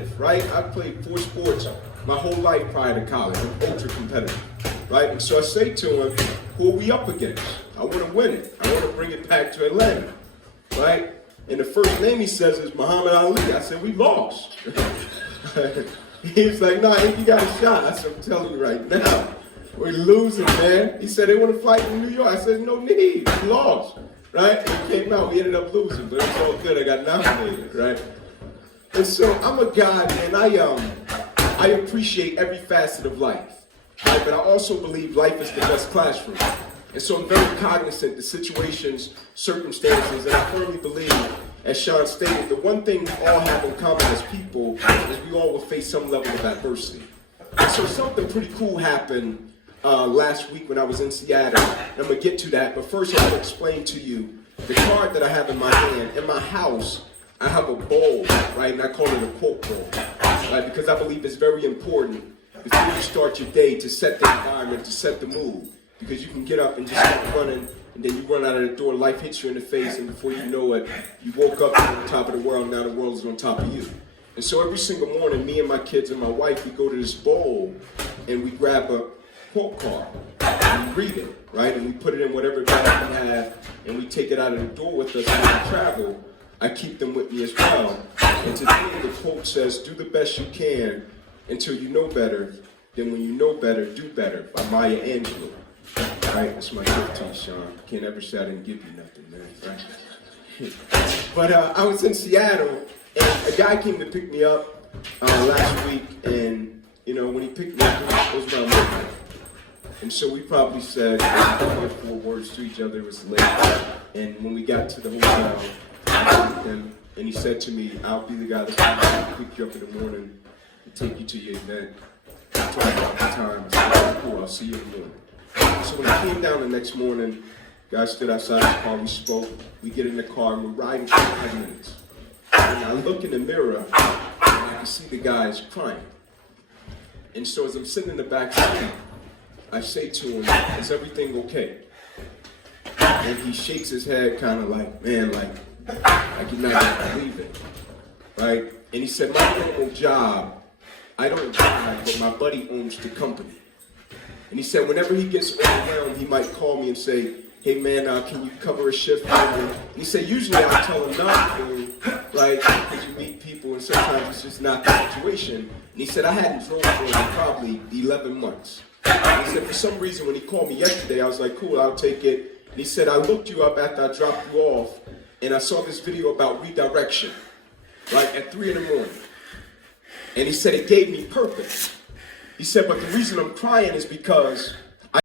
competitive, right? I played 4 sports my whole life prior to college. I'm ultra competitive, right? And so I say to him, who are we up against? I want to win it. I want to bring it back to Atlanta, right? And the first name he says is Muhammad Ali. I said, we lost. He was like, nah, you got a shot. I said, I'm telling you right now, we're losing, man. He said, they want to fight in New York. I said, no need, we lost, right? And it came out, we ended up losing, but it's all good. I got nominated, right? And so I'm a guy, man, I appreciate every facet of life, right? But I also believe life is the best classroom. And so I'm very cognizant of situations, circumstances, and I firmly believe, as Sean stated, the one thing we all have in common as people is we all will face some level of adversity. And so something pretty cool happened last week when I was in Seattle. And I'm going to get to that, but first I want to explain to you the card that I have in my hand. In my house, I have a bowl, right, and I call it a quote bowl, right, because I believe it's very important before you start your day to set the environment, to set the mood. Because you can get up and just start running, and then you run out of the door, life hits you in the face, and before you know it, you woke up on top of the world, now the world is on top of you. And so every single morning, me and my kids and my wife, we go to this bowl, and we grab a quote card, and we read it, right? And we put it in whatever bag we have, and we take it out of the door with us when we travel. I keep them with me as well. And today the quote says, do the best you can until you know better. Then when you know better, do better, by Maya Angelou. Right, that's my gift to you, Sean. Can't ever say I didn't give you nothing, man. Right? But I was in Seattle, and a guy came to pick me up last week, and you know, when he picked me up, it was around midnight. And so we probably said 4 words to each other. It was late, and when we got to the hotel, I met him, and he said to me, "I'll be the guy that will pick you up in the morning and take you to your event." I talked about the time. I said, "Cool, I'll see you in the morning." So when I came down the next morning, guys stood outside his car, we spoke, we get in the car, and we're riding for 5 minutes. And I look in the mirror, and I can see the guys crying. And so as I'm sitting in the back seat, I say to him, is everything okay? And he shakes his head kind of like, man, like you're not gonna believe it, right? And he said, my normal job, I don't drive, but my buddy owns the company. And he said whenever he gets overwhelmed, he might call me and say, hey man, can you cover a shift for me? And he said usually I'll tell him not to, right? Because you meet people and sometimes it's just not the situation. And he said I hadn't drove for him in probably 11 months. And he said for some reason when he called me yesterday, I was like, cool, I'll take it. And he said I looked you up after I dropped you off, and I saw this video about redirection, right, at 3 in the morning. And he said it gave me purpose. He said, but the reason I'm crying is because